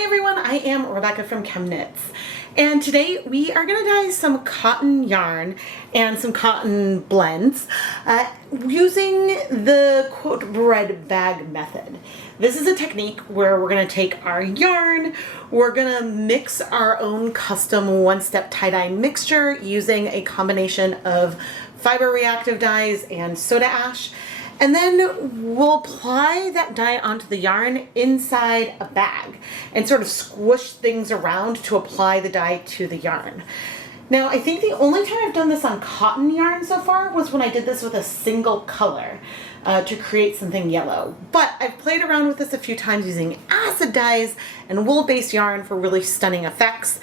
Hi everyone, I am Rebecca from ChemKnits, and today we are going to dye some cotton yarn and some cotton blends using the quote bread bag method. This is a technique where we're going to take our yarn, we're going to mix our own custom one-step tie-dye mixture using a combination of fiber reactive dyes and soda ash. And then we'll apply that dye onto the yarn inside a bag and sort of squish things around to apply the dye to the yarn. Now, I think the only time I've done this on cotton yarn so far was when I did this with a single color to create something yellow. But I've played around with this a few times using acid dyes and wool-based yarn for really stunning effects.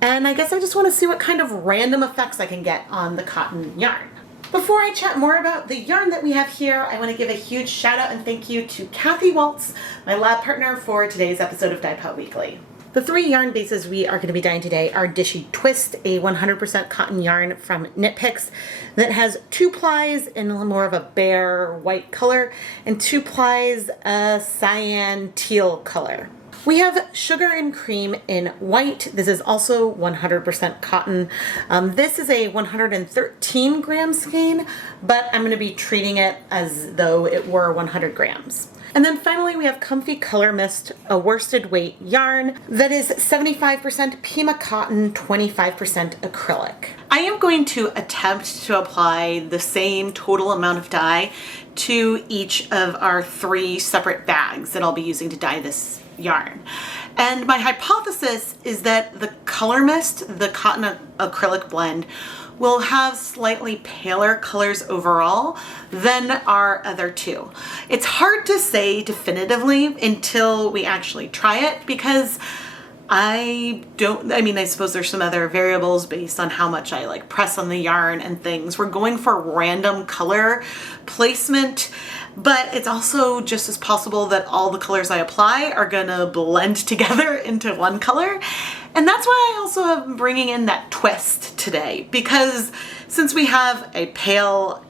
And I guess I just want to see what kind of random effects I can get on the cotton yarn. Before I chat more about the yarn that we have here, I want to give a huge shout out and thank you to Kathy Waltz, my lab partner for today's episode of Dyepot Weekly. The three yarn bases we are going to be dyeing today are Dishie Twist, a 100% cotton yarn from Knit Picks that has 2 plies in more of a bare white color and 2 plies a cyan teal color. We have Sugar and Cream in white. This is also 100% cotton. This is a 113 gram skein, but I'm going to be treating it as though it were 100 grams. And then finally we have Comfy Color Mist, a worsted weight yarn that is 75% Pima cotton, 25% acrylic. I am going to attempt to apply the same total amount of dye to each of our 3 separate bags that I'll be using to dye this yarn. And my hypothesis is that the Color Mist, the cotton acrylic blend, will have slightly paler colors overall than our other 2. It's hard to say definitively until we actually try it because I suppose there's some other variables based on how much I press on the yarn and things. We're going for random color placement, but it's also just as possible that all the colors I apply are gonna blend together into one color. And that's why I also am bringing in that twist today, because since we have a pale,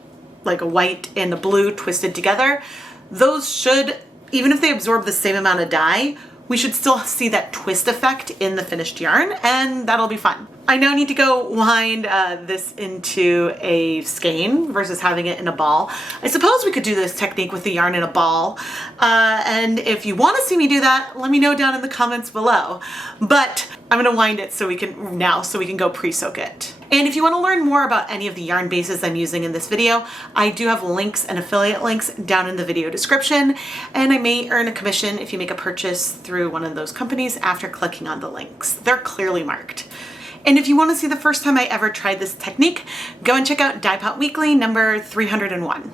like a white and a blue twisted together, those should, even if they absorb the same amount of dye, we should still see that twist effect in the finished yarn, and that'll be fun. I now need to go wind this into a skein versus having it in a ball. I suppose we could do this technique with the yarn in a ball, and if you want to see me do that, let me know down in the comments below. But I'm gonna wind it so we can go pre-soak it. And if you want to learn more about any of the yarn bases I'm using in this video, I do have links and affiliate links down in the video description, and I may earn a commission if you make a purchase through one of those companies after clicking on the links. They're clearly marked. And if you want to see the first time I ever tried this technique, go and check out Dyepot Weekly number 301.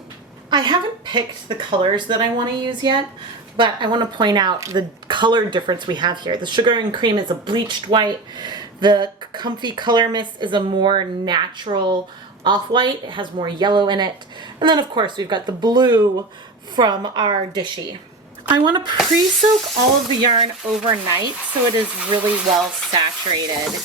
I haven't picked the colors that I want to use yet, but I want to point out the color difference we have here. The Sugar and Cream is a bleached white. The Comfy Color Mist is a more natural off-white. It has more yellow in it. And then of course we've got the blue from our Dishie. I want to pre-soak all of the yarn overnight so it is really well saturated.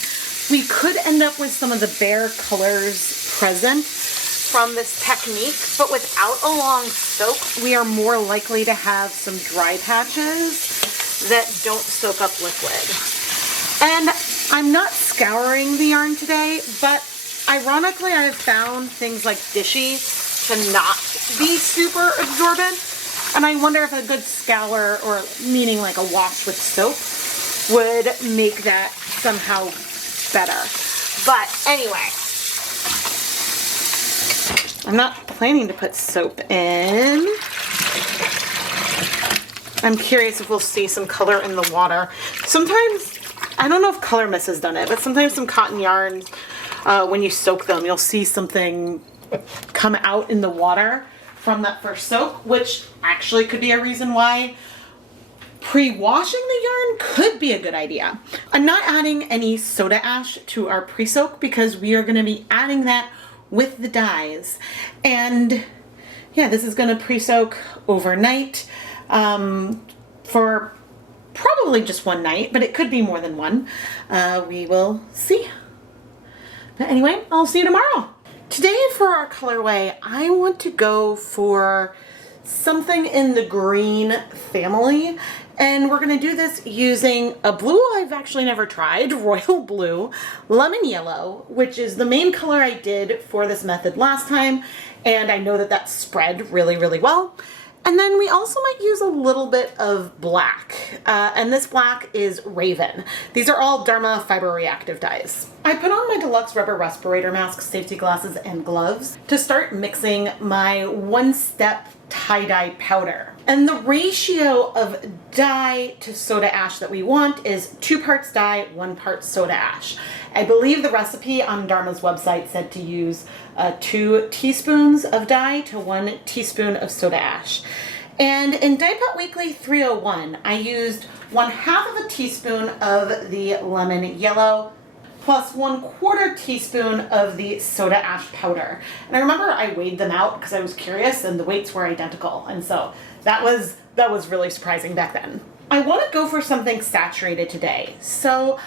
We could end up with some of the bare colors present from this technique, but without a long soak, we are more likely to have some dry patches that don't soak up liquid. And I'm not scouring the yarn today, but ironically I've found things like Dishie to not be super absorbent, and I wonder if a good scour, or meaning like a wash with soap, would make that somehow better. But anyway, I'm not planning to put soap in. I'm curious if we'll see some color in the water. Sometimes, I don't know if Color Mist has done it, but sometimes some cotton yarns, when you soak them, you'll see something come out in the water from that first soak, which actually could be a reason why pre-washing the yarn could be a good idea. I'm not adding any soda ash to our pre-soak because we are going to be adding that with the dyes. And yeah, this is going to pre-soak overnight for probably just one night, but it could be more than one. We will see. But anyway, I'll see you tomorrow. Today for our colorway, I want to go for something in the green family, And we're gonna do this using a blue I've actually never tried, royal blue, lemon yellow, which is the main color I did for this method last time. And I know that that spread really, really well. And then we also might use a little bit of black. And this black is Raven. These are all DHarma fiber reactive dyes. I put on my deluxe rubber respirator mask, safety glasses, and gloves to start mixing my one-step tie-dye powder. And the ratio of dye to soda ash that we want is 2 parts dye, 1 part soda ash. I believe the recipe on DHarma's website said to use 2 teaspoons of dye to 1 teaspoon of soda ash. And in Dyepot Weekly 301, I used 1/2 teaspoon of the lemon yellow plus 1/4 teaspoon of the soda ash powder. And I remember I weighed them out because I was curious and the weights were identical. And so that was really surprising back then. I want to go for something saturated today. So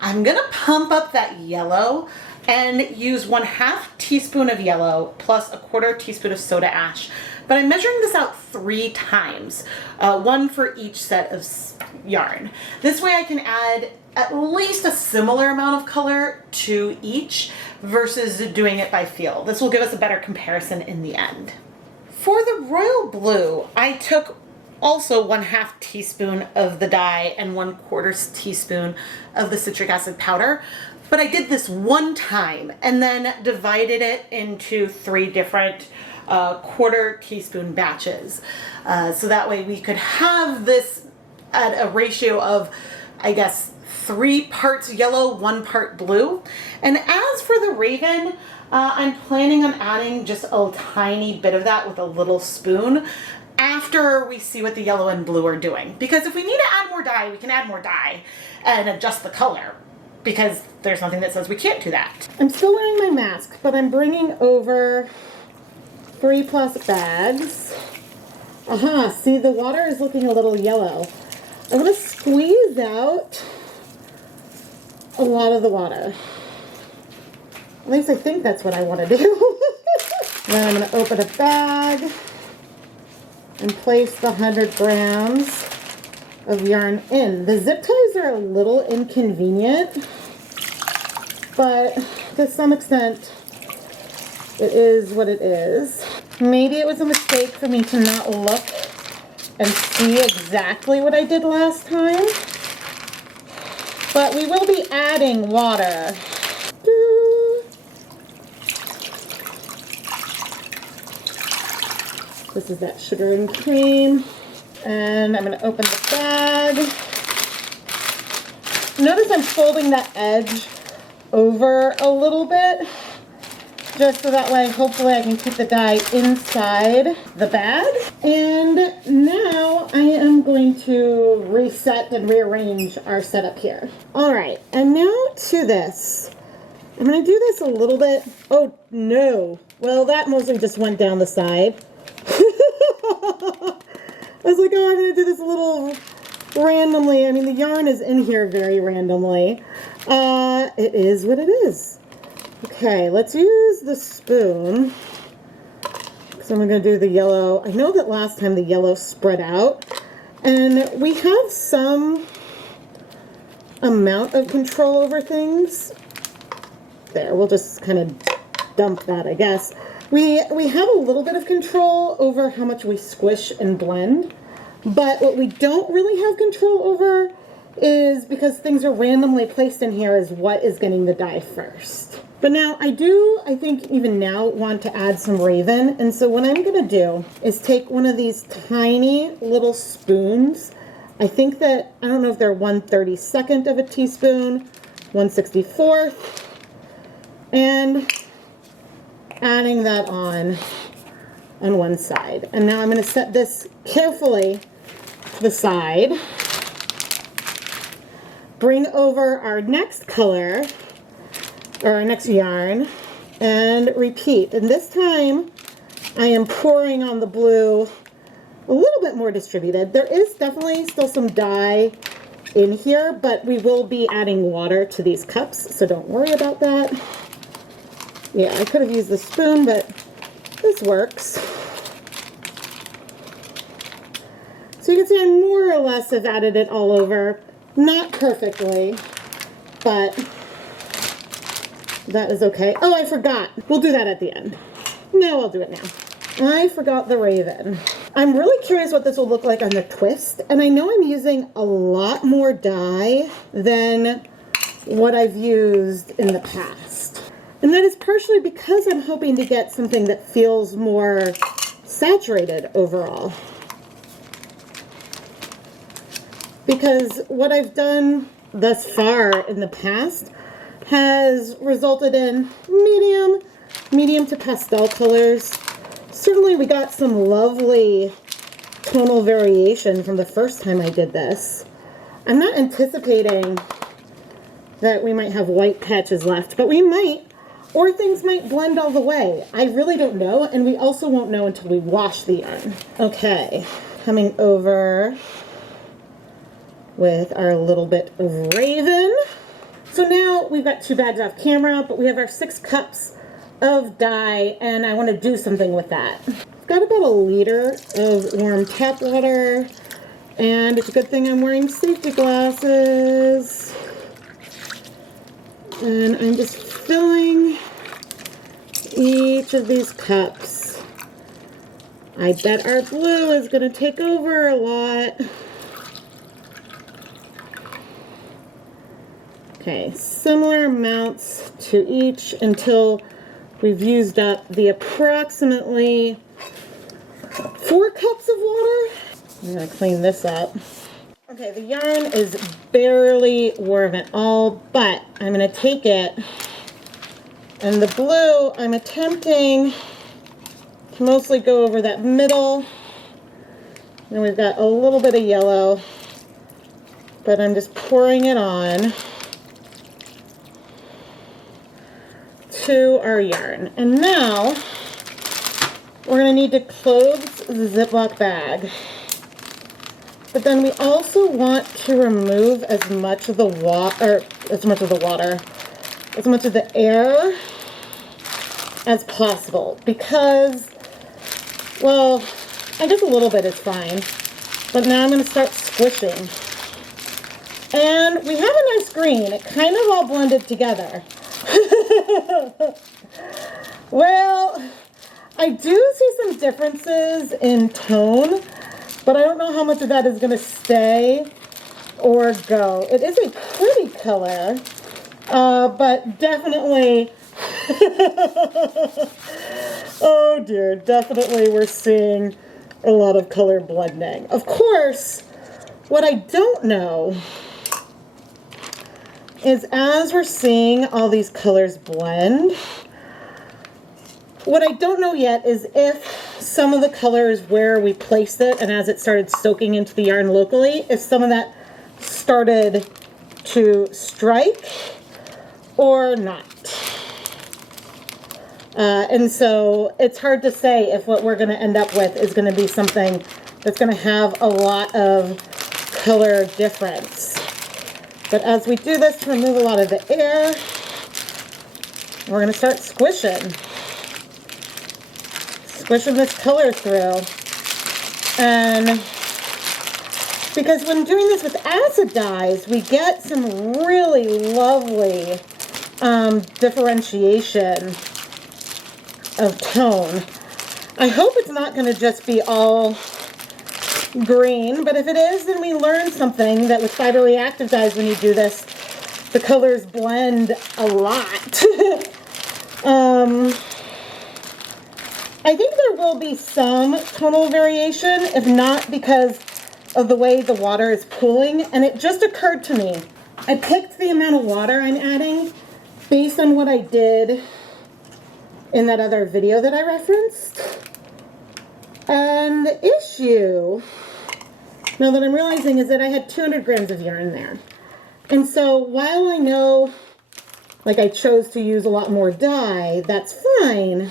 I'm gonna pump up that yellow and use 1/2 teaspoon of yellow plus 1/4 teaspoon of soda ash. But I'm measuring this out 3 times, 1 for each set of yarn. This way I can add at least a similar amount of color to each versus doing it by feel. This will give us a better comparison in the end. For the royal blue, I took also 1/2 teaspoon of the dye and 1/4 teaspoon of the citric acid powder. But I did this one time and then divided it into 3 different 1/4 teaspoon batches. So that way we could have this at a ratio of, I guess, 3 parts yellow, 1 part blue. And as for the Raven, I'm planning on adding just a tiny bit of that with a little spoon after we see what the yellow and blue are doing. Because if we need to add more dye, we can add more dye and adjust the color, because there's nothing that says we can't do that. I'm still wearing my mask, but I'm bringing over 3+ bags. See, the water is looking a little yellow. I'm gonna squeeze out a lot of the water. At least I think that's what I want to do. Then I'm going to open a bag and place the 100 grams of yarn in. The zip ties are a little inconvenient, but to some extent it is what it is. Maybe it was a mistake for me to not look and see exactly what I did last time. But we will be adding water. This is that sugar and cream. And I'm going to open the bag. Notice I'm folding that edge over a little bit, just so that way hopefully I can keep the dye inside the bag. And now I am going to reset and rearrange our setup here. All right, and now to this. I'm going to do this a little bit. Oh no, well that mostly just went down the side. I was like, oh, I'm going to do this a little randomly. I mean, the yarn is in here very randomly. It is what it is. Okay, let's use the spoon. So I'm going to do the yellow. I know that last time the yellow spread out. And we have some amount of control over things. There, we'll just kind of dump that, I guess. We have a little bit of control over how much we squish and blend, but what we don't really have control over is, because things are randomly placed in here, is what is getting the dye first. But now I think even now want to add some Raven, and so what I'm going to do is take one of these tiny little spoons. I think that, I don't know if they're 1/32 of a teaspoon, 1/64th, and adding that on one side. And now I'm going to set this carefully to the side. Bring over our next color, or our next yarn, and repeat. And this time I am pouring on the blue a little bit more distributed. There is definitely still some dye in here, but we will be adding water to these cups, so don't worry about that. Yeah, I could have used the spoon, but this works. So you can see I more or less have added it all over. Not perfectly, but that is okay. Oh, I forgot. We'll do that at the end. No, I'll do it now. I forgot the raven. I'm really curious what this will look like on the twist, and I know I'm using a lot more dye than what I've used in the past. And that is partially because I'm hoping to get something that feels more saturated overall. Because what I've done thus far in the past has resulted in medium to pastel colors. Certainly we got some lovely tonal variation from the first time I did this. I'm not anticipating that we might have white patches left, but we might, or things might blend all the way. I really don't know, and we also won't know until we wash the yarn. Okay, coming over with our little bit of raven. So now we've got 2 bags off camera, but we have our 6 cups of dye, and I want to do something with that. I've got about 1 liter of warm tap water, and it's a good thing I'm wearing safety glasses. And I'm just filling each of these cups. I bet our blue is going to take over a lot. Okay, similar amounts to each until we've used up the approximately 4 cups of water. I'm going to clean this up. Okay, the yarn is barely woven at all, but I'm going to take it, and the blue I'm attempting to mostly go over that middle, and we've got a little bit of yellow, but I'm just pouring it on to our yarn. And now we're going to need to close the Ziploc bag. But then we also want to remove as much of the as much of the air as possible, because, well, I guess a little bit is fine. But now I'm going to start squishing. And we have a nice green. It kind of all blended together. Well, I do see some differences in tone, but I don't know how much of that is going to stay or go. It is a pretty color, but definitely, oh dear, definitely we're seeing a lot of color blending. Of course, what I don't know is, as we're seeing all these colors blend, what I don't know yet is if some of the colors where we placed it and as it started soaking into the yarn locally, if some of that started to strike or not. And so it's hard to say if what we're going to end up with is going to be something that's going to have a lot of color difference. But as we do this to remove a lot of the air, we're going to start squishing this color through. And because when doing this with acid dyes, we get some really lovely differentiation of tone. I hope it's not going to just be all green, but if it is, then we learn something that with fiber reactive dyes, when you do this, the colors blend a lot. I think there will be some tonal variation, if not because of the way the water is pooling, and it just occurred to me. I picked the amount of water I'm adding based on what I did in that other video that I referenced. And the issue, now that I'm realizing, is that I had 200 grams of yarn there. And so while I know, like, I chose to use a lot more dye, that's fine,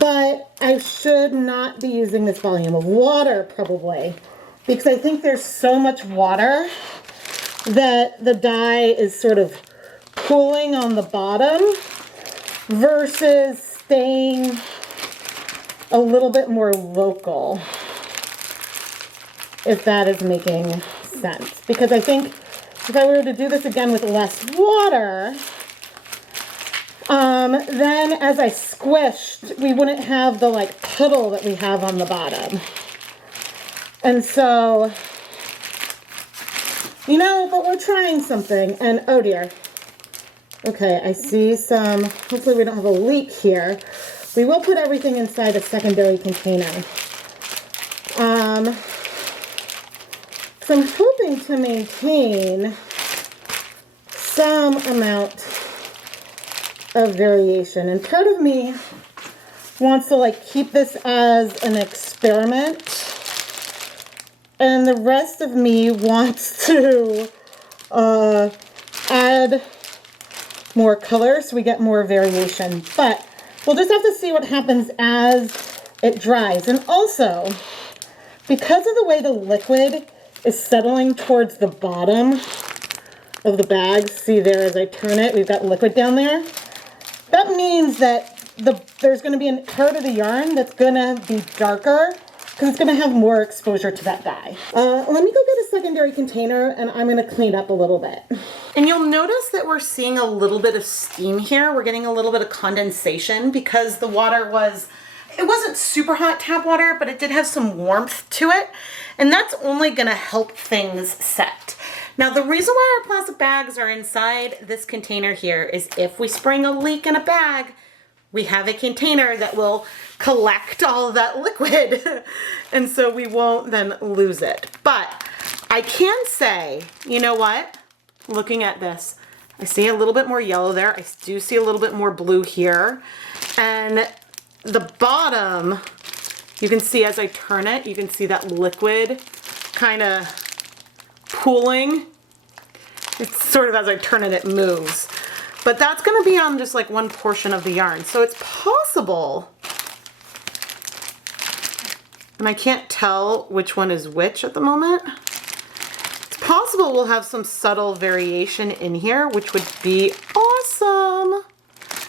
but I should not be using this volume of water probably, because I think there's so much water that the dye is sort of pooling on the bottom versus staying a little bit more local. if that is making sense. Because I think if I were to do this again with less water, then as I squished, we wouldn't have the like puddle that we have on the bottom. And so, you know, but we're trying something, and oh dear. Okay, I see some, hopefully we don't have a leak here. We will put everything inside a secondary container. So I'm hoping to maintain some amount of variation. And part of me wants to like keep this as an experiment. And the rest of me wants to add more color so we get more variation. But we'll just have to see what happens as it dries. And also, because of the way the liquid is settling towards the bottom of the bag, see there as I turn it, we've got liquid down there. That means that there's going to be a part of the yarn that's going to be darker because it's going to have more exposure to that dye. Let me go get a secondary container and I'm going to clean up a little bit. And you'll notice that we're seeing a little bit of steam here. We're getting a little bit of condensation because the water it wasn't super hot tap water, but it did have some warmth to it. And that's only going to help things set. Now, the reason why our plastic bags are inside this container here is if we spring a leak in a bag, we have a container that will collect all of that liquid. And so we won't then lose it. But I can say, you know what? Looking at this, I see a little bit more yellow there. I do see a little bit more blue here. And the bottom, you can see as I turn it, you can see that liquid kind of pooling. It's sort of as I turn it, it moves. But that's going to be on just like one portion of the yarn. So it's possible, and I can't tell which one is which at the moment. It's possible we'll have some subtle variation in here, which would be awesome.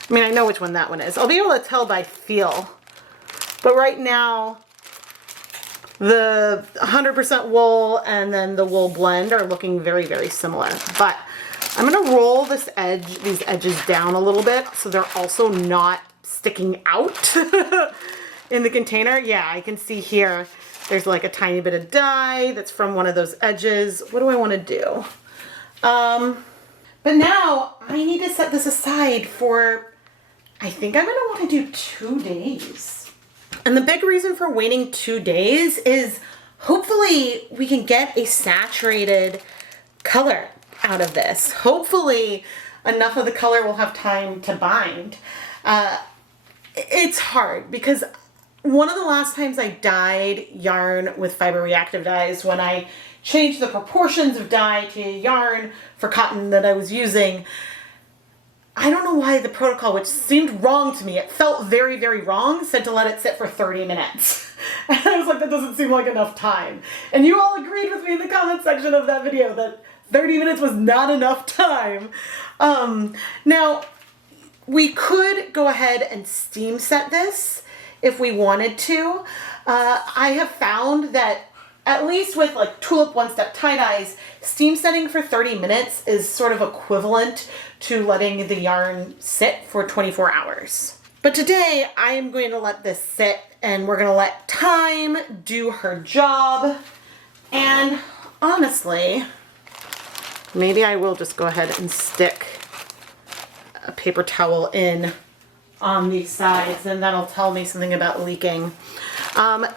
I mean, I know which one that one is. I'll be able to tell by feel. But right now, the 100% wool and then the wool blend are looking very, very similar. But I'm going to roll these edges down a little bit so they're also not sticking out in the container. Yeah, I can see here there's like a tiny bit of dye that's from one of those edges. What do I want to do? But now I need to set this aside for, I think I'm going to want to do 2 days. And the big reason for waiting 2 days is hopefully we can get a saturated color out of this. Hopefully enough of the color will have time to bind. It's hard because one of the last times I dyed yarn with fiber reactive dyes, when I changed the proportions of dye to yarn for cotton that I was using, I don't know why the protocol, which seemed wrong to me, it felt very, very wrong, said to let it sit for 30 minutes. And I was like, that doesn't seem like enough time. And you all agreed with me in the comment section of that video that 30 minutes was not enough time. Now, we could go ahead and steam set this if we wanted to. I have found that at least with like tulip one-step tie-dyes, steam setting for 30 minutes is sort of equivalent to letting the yarn sit for 24 hours. But today I am going to let this sit and we're going to let time do her job. And honestly, maybe I will just go ahead and stick a paper towel in on these sides and that'll tell me something about leaking.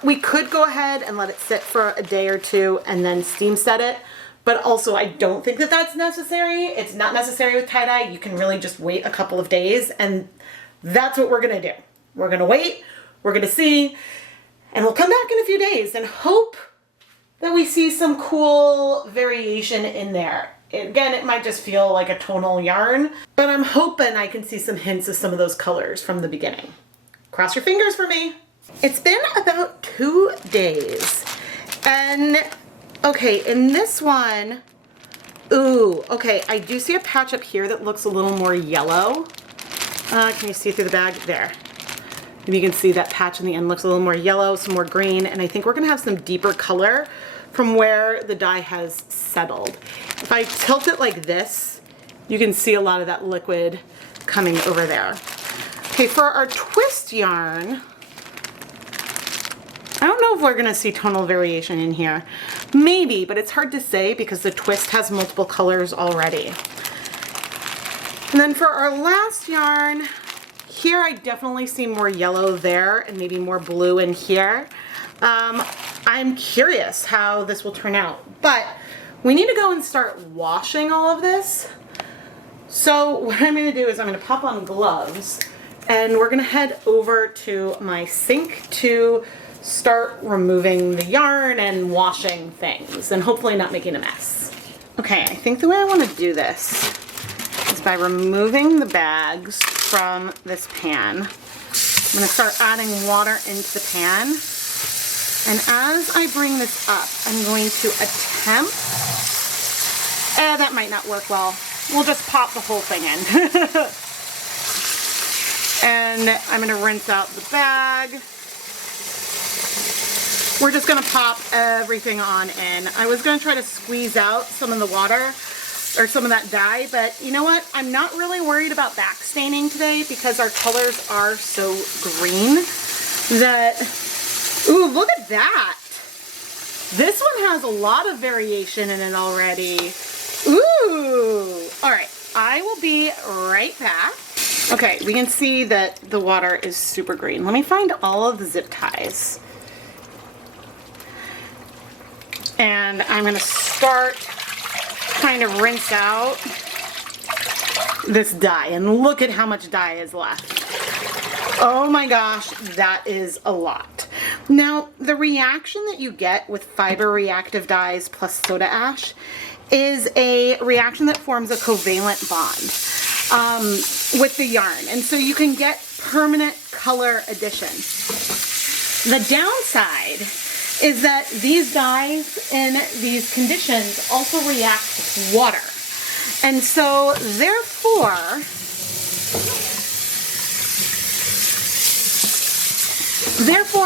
We could go ahead and let it sit for a day or two and then steam set it, but also I don't think that that's necessary. It's not necessary with tie-dye. You can really just wait a couple of days, and that's what we're gonna do. We're gonna wait, we're gonna see, and we'll come back in a few days and hope that we see some cool variation in there. Again, it might just feel like a tonal yarn, but I'm hoping I can see some hints of some of those colors from the beginning. Cross your fingers for me. It's been about 2 days, and okay, in this one, ooh, okay, I do see a patch up here that looks a little more yellow. Can you see through the bag? There. Maybe you can see that patch in the end looks a little more yellow, some more green, and I think we're gonna have some deeper color from where the dye has settled. If I tilt it like this, you can see a lot of that liquid coming over there. Okay, for our twist yarn, I don't know if we're gonna see tonal variation in here. Maybe, but it's hard to say because the twist has multiple colors already. And then for our last yarn, here I definitely see more yellow there and maybe more blue in here. I'm curious how this will turn out, but we need to go and start washing all of this. So what I'm gonna do is I'm gonna pop on gloves and we're gonna head over to my sink to start removing the yarn and washing things and hopefully not making a mess. Okay, I think the way I want to do this is by removing the bags from this pan. I'm going to start adding water into the pan, and as I bring this up, I'm going to attempt, that might not work well. We'll just pop the whole thing in. And I'm going to rinse out the bag. We're just gonna pop everything on in. I was gonna try to squeeze out some of the water or some of that dye, but you know what? I'm not really worried about back staining today because our colors are so green that, ooh, look at that. This one has a lot of variation in it already. Ooh, all right, I will be right back. Okay, we can see that the water is super green. Let me find all of the zip ties. And I'm gonna start trying to rinse out this dye, and look at how much dye is left. Oh my gosh, that is a lot. Now, the reaction that you get with fiber reactive dyes plus soda ash is a reaction that forms a covalent bond with the yarn, and so you can get permanent color addition. The downside is that these dyes in these conditions also react with water. And so therefore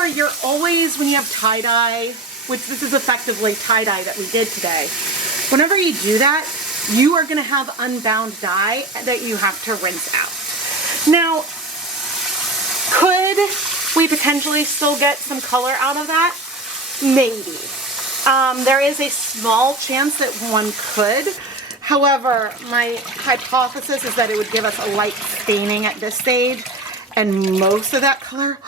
you're always, when you have tie-dye, which this is effectively tie-dye that we did today, whenever you do that, you are gonna have unbound dye that you have to rinse out. Now, could we potentially still get some color out of that? Maybe. There is a small chance that one could. However, my hypothesis is that it would give us a light staining at this stage, and most of that color,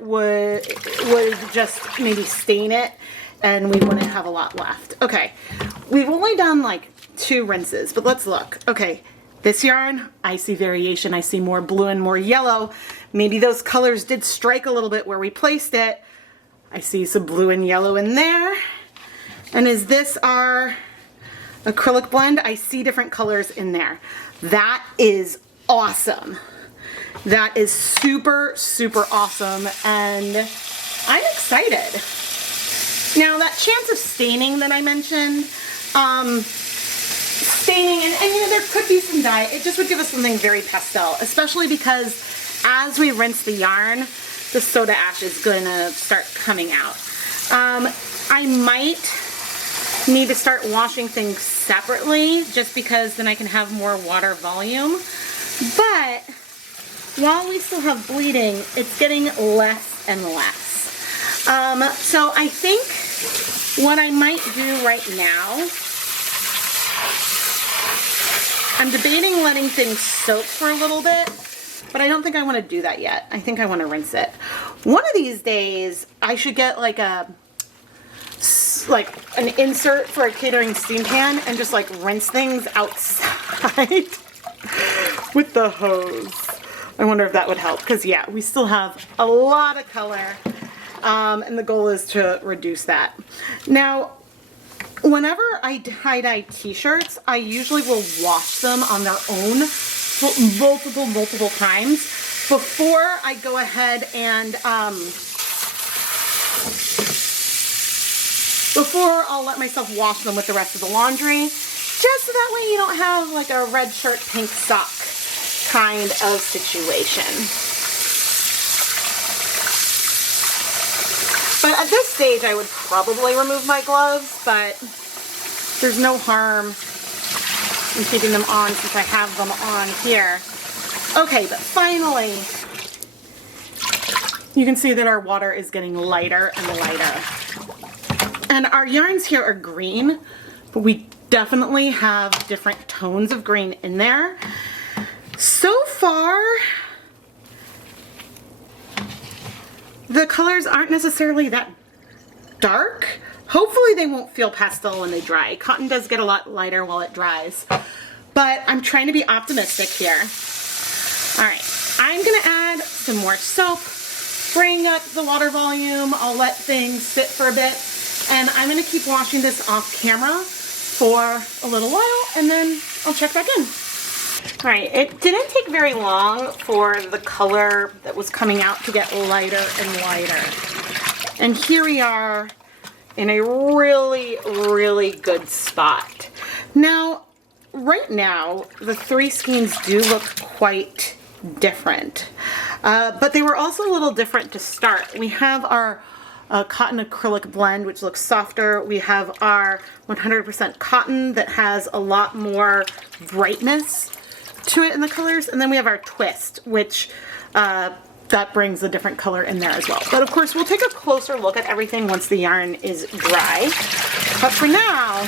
would just maybe stain it, and we wouldn't have a lot left. Okay, we've only done like 2 rinses, but let's look. Okay, this yarn, I see variation. I see more blue and more yellow. Maybe those colors did strike a little bit where we placed it. I see some blue and yellow in there. And is this our acrylic blend? I see different colors in there. That is awesome. That is super, super awesome, and I'm excited. Now, that chance of staining that I mentioned, staining, and you know, there could be some dye. It just would give us something very pastel, especially because as we rinse the yarn, the soda ash is gonna start coming out. I might need to start washing things separately just because then I can have more water volume. But while we still have bleeding, it's getting less and less. So I think what I might do right now, I'm debating letting things soak for a little bit, but I don't think I want to do that yet. I think I want to rinse it. One of these days, I should get like an insert for a catering steam pan and just like rinse things outside with the hose. I wonder if that would help, because yeah, we still have a lot of color, and the goal is to reduce that. Now, whenever I tie-dye t-shirts, I usually will wash them on their own multiple times before I go ahead and before I'll let myself wash them with the rest of the laundry, just so that way you don't have like a red shirt, pink sock kind of situation. But at this stage, I would probably remove my gloves, but there's no harm in keeping them on since I have them on here. Okay, but finally, you can see that our water is getting lighter and lighter. And our yarns here are green, but we definitely have different tones of green in there. So far, the colors aren't necessarily that dark. Hopefully they won't feel pastel when they dry. Cotton does get a lot lighter while it dries, but I'm trying to be optimistic here. All right, I'm gonna add some more soap, bring up the water volume. I'll let things sit for a bit, and I'm gonna keep washing this off camera for a little while, and then I'll check back in. All right, it didn't take very long for the color that was coming out to get lighter and lighter. And here we are in a really, really good spot. Now, right now, the three skeins do look quite different, but they were also a little different to start. We have our cotton acrylic blend, which looks softer. We have our 100% cotton that has a lot more brightness to it in the colors, and then we have our twist, which that brings a different color in there as well. But of course, we'll take a closer look at everything once the yarn is dry. But for now,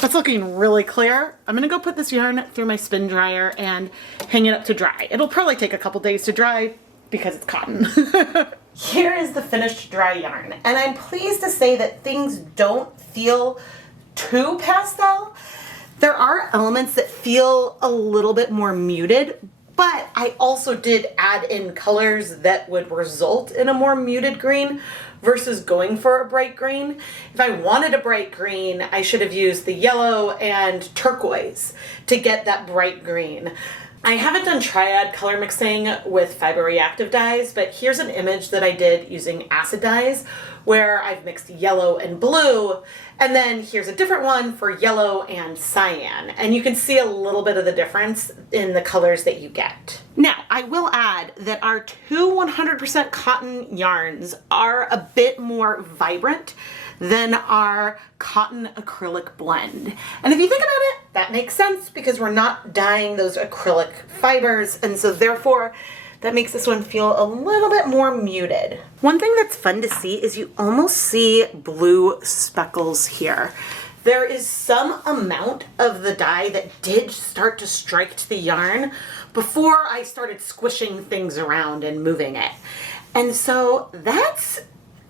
that's looking really clear. I'm gonna go put this yarn through my spin dryer and hang it up to dry. It'll probably take a couple days to dry because it's cotton. Here is the finished dry yarn, and I'm pleased to say that things don't feel too pastel. There are elements that feel a little bit more muted, but I also did add in colors that would result in a more muted green versus going for a bright green. If I wanted a bright green, I should have used the yellow and turquoise to get that bright green. I haven't done triad color mixing with fiber reactive dyes, but here's an image that I did using acid dyes where I've mixed yellow and blue, and then here's a different one for yellow and cyan, and you can see a little bit of the difference in the colors that you get. Now, I will add that our two 100% cotton yarns are a bit more vibrant than our cotton acrylic blend. And if you think about it, that makes sense because we're not dyeing those acrylic fibers, and so therefore that makes this one feel a little bit more muted. One thing that's fun to see is you almost see blue speckles here. There is some amount of the dye that did start to strike to the yarn before I started squishing things around and moving it. And so that's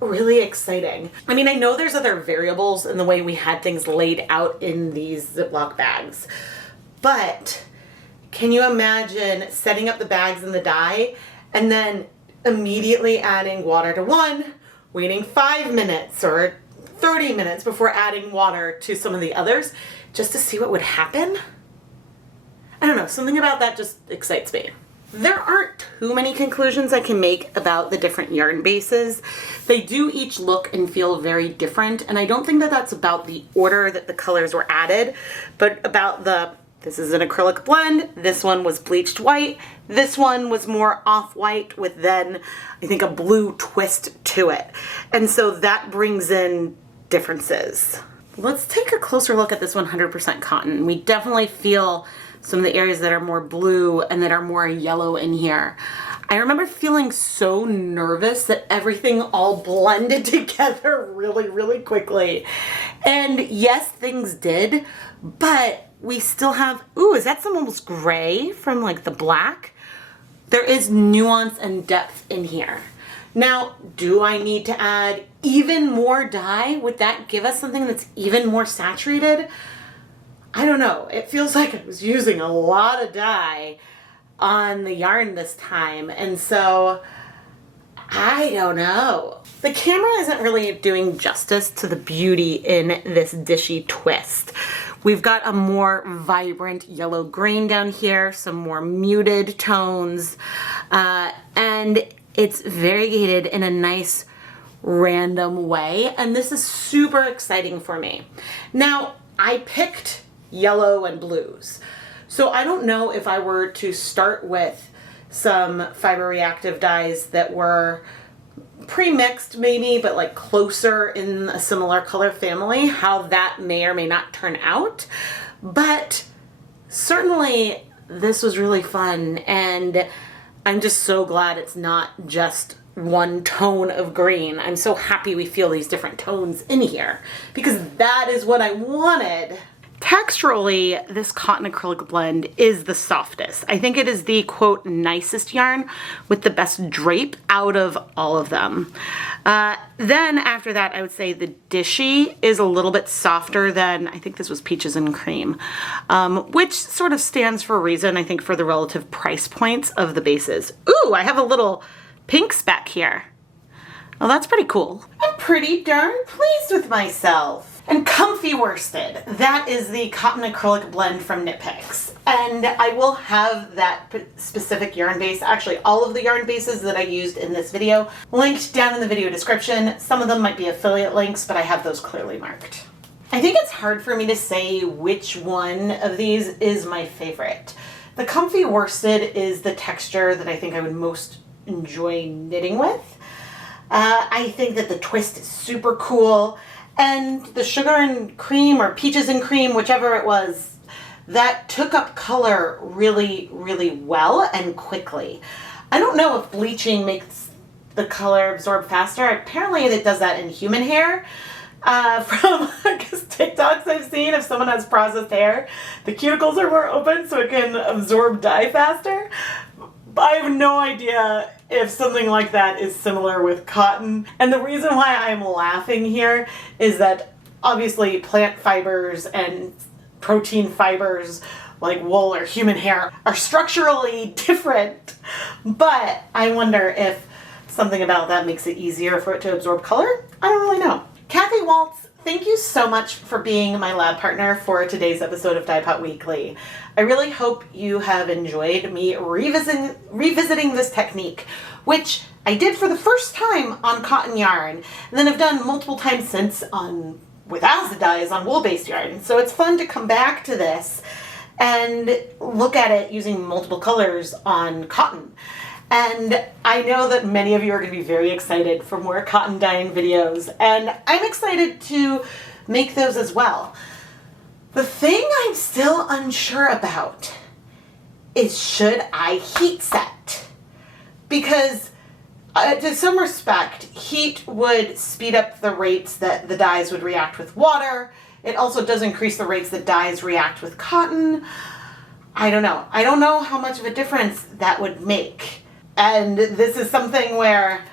really exciting. I mean, I know there's other variables in the way we had things laid out in these Ziploc bags, but can you imagine setting up the bags in the dye and then immediately adding water to one, waiting 5 minutes or 30 minutes before adding water to some of the others just to see what would happen? I don't know, something about that just excites me. There aren't too many conclusions I can make about the different yarn bases. They do each look and feel very different, and I don't think that that's about the order that the colors were added, but about this is an acrylic blend, this one was bleached white, this one was more off-white with then, I think, a blue twist to it. And so that brings in differences. Let's take a closer look at this 100% cotton. We definitely feel some of the areas that are more blue and that are more yellow in here. I remember feeling so nervous that everything all blended together really, really quickly. And yes, things did, but we still have, ooh, is that some almost gray from like the black? There is nuance and depth in here. Now, do I need to add even more dye? Would that give us something that's even more saturated? I don't know. It feels like I was using a lot of dye on the yarn this time, and so I don't know. The camera isn't really doing justice to the beauty in this Dishie twist. We've got a more vibrant yellow green down here, some more muted tones, and it's variegated in a nice random way, and this is super exciting for me. Now, I picked yellow and blues, so I don't know if I were to start with some fiber reactive dyes that were pre-mixed maybe, but like closer in a similar color family, how that may or may not turn out. But certainly this was really fun, and I'm just so glad it's not just one tone of green. I'm so happy we feel these different tones in here, because that is what I wanted. Texturally, this cotton acrylic blend is the softest. I think it is the, quote, nicest yarn with the best drape out of all of them. Then after that, I would say the Dishie is a little bit softer than, I think this was Peaches and Cream, which sort of stands for a reason, I think, for the relative price points of the bases. Ooh, I have a little pink speck here. Well, that's pretty cool. I'm pretty darn pleased with myself. And Comfy Worsted, that is the cotton acrylic blend from Knit Picks. And I will have that specific yarn base, actually all of the yarn bases that I used in this video, linked down in the video description. Some of them might be affiliate links, but I have those clearly marked. I think it's hard for me to say which one of these is my favorite. The Comfy Worsted is the texture that I think I would most enjoy knitting with. I think that the twist is super cool. And the Sugar and Cream, or Peaches and Cream, whichever it was, that took up color really, really well and quickly. I don't know if bleaching makes the color absorb faster. Apparently it does that in human hair. From, I guess, TikToks I've seen, if someone has processed hair, the cuticles are more open so it can absorb dye faster. I have no idea if something like that is similar with cotton. And the reason why I'm laughing here is that obviously plant fibers and protein fibers like wool or human hair are structurally different. But I wonder if something about that makes it easier for it to absorb color. I don't really know. Kathy Waltz, thank you so much for being my lab partner for today's episode of Dyepot Weekly. I really hope you have enjoyed me revisiting this technique, which I did for the first time on cotton yarn, and then I've done multiple times since with acid dyes on wool-based yarn. So it's fun to come back to this and look at it using multiple colors on cotton. And I know that many of you are going to be very excited for more cotton dyeing videos, and I'm excited to make those as well. The thing I'm still unsure about is, should I heat set? Because to some respect, heat would speed up the rates that the dyes would react with water. It also does increase the rates that dyes react with cotton. I don't know. I don't know how much of a difference that would make. And this is something where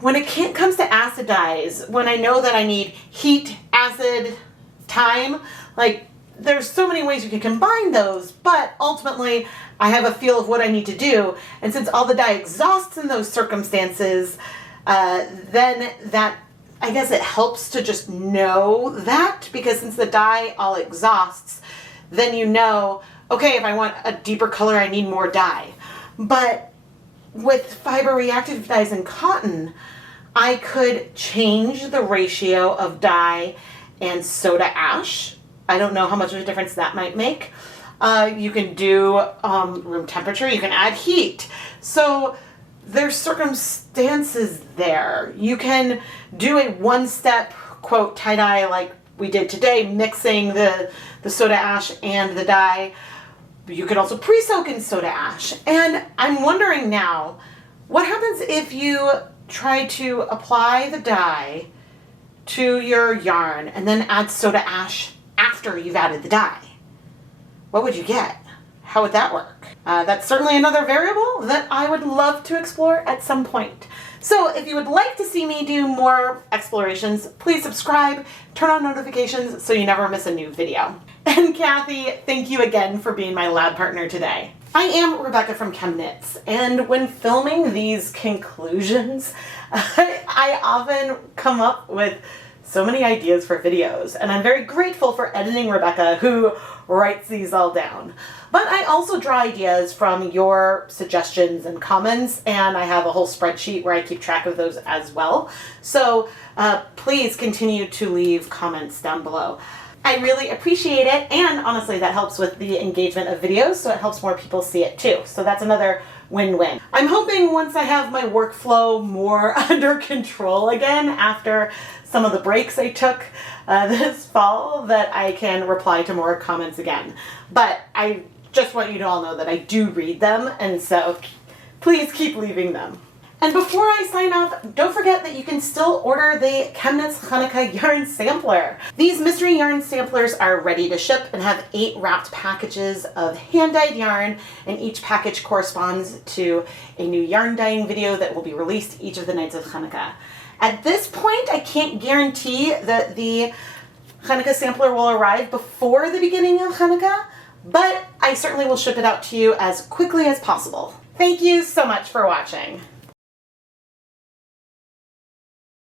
when it comes to acid dyes, when I know that I need heat, acid, time, like there's so many ways you can combine those, but ultimately I have a feel of what I need to do. And since all the dye exhausts in those circumstances, then that, I guess it helps to just know that, because since the dye all exhausts, then you know, okay, if I want a deeper color, I need more dye. But with fiber reactive dyes in cotton, I could change the ratio of dye and soda ash. I don't know how much of a difference that might make. You can do room temperature, you can add heat. So there's circumstances there. You can do a one-step, quote, tie-dye like we did today, mixing the soda ash and the dye. You could also pre-soak in soda ash. And I'm wondering now, what happens if you try to apply the dye to your yarn and then add soda ash after you've added the dye? What would you get? How would that work? That's certainly another variable that I would love to explore at some point. So if you would like to see me do more explorations, please subscribe, turn on notifications so you never miss a new video. And Kathy, thank you again for being my lab partner today. I am Rebecca from ChemKnits, and when filming these conclusions, I often come up with so many ideas for videos, and I'm very grateful for editing Rebecca, who writes these all down. But I also draw ideas from your suggestions and comments, and I have a whole spreadsheet where I keep track of those as well. So please continue to leave comments down below. I really appreciate it, and honestly that helps with the engagement of videos, so it helps more people see it too. So that's another win-win. I'm hoping once I have my workflow more under control again after some of the breaks I took this fall that I can reply to more comments again. But I just want you to all know that I do read them, and so please keep leaving them. And before I sign off, don't forget that you can still order the ChemKnits Hanukkah yarn sampler. These mystery yarn samplers are ready to ship and have 8 wrapped packages of hand-dyed yarn, and each package corresponds to a new yarn dyeing video that will be released each of the nights of Hanukkah. At this point, I can't guarantee that the Hanukkah sampler will arrive before the beginning of Hanukkah, but I certainly will ship it out to you as quickly as possible. Thank you so much for watching.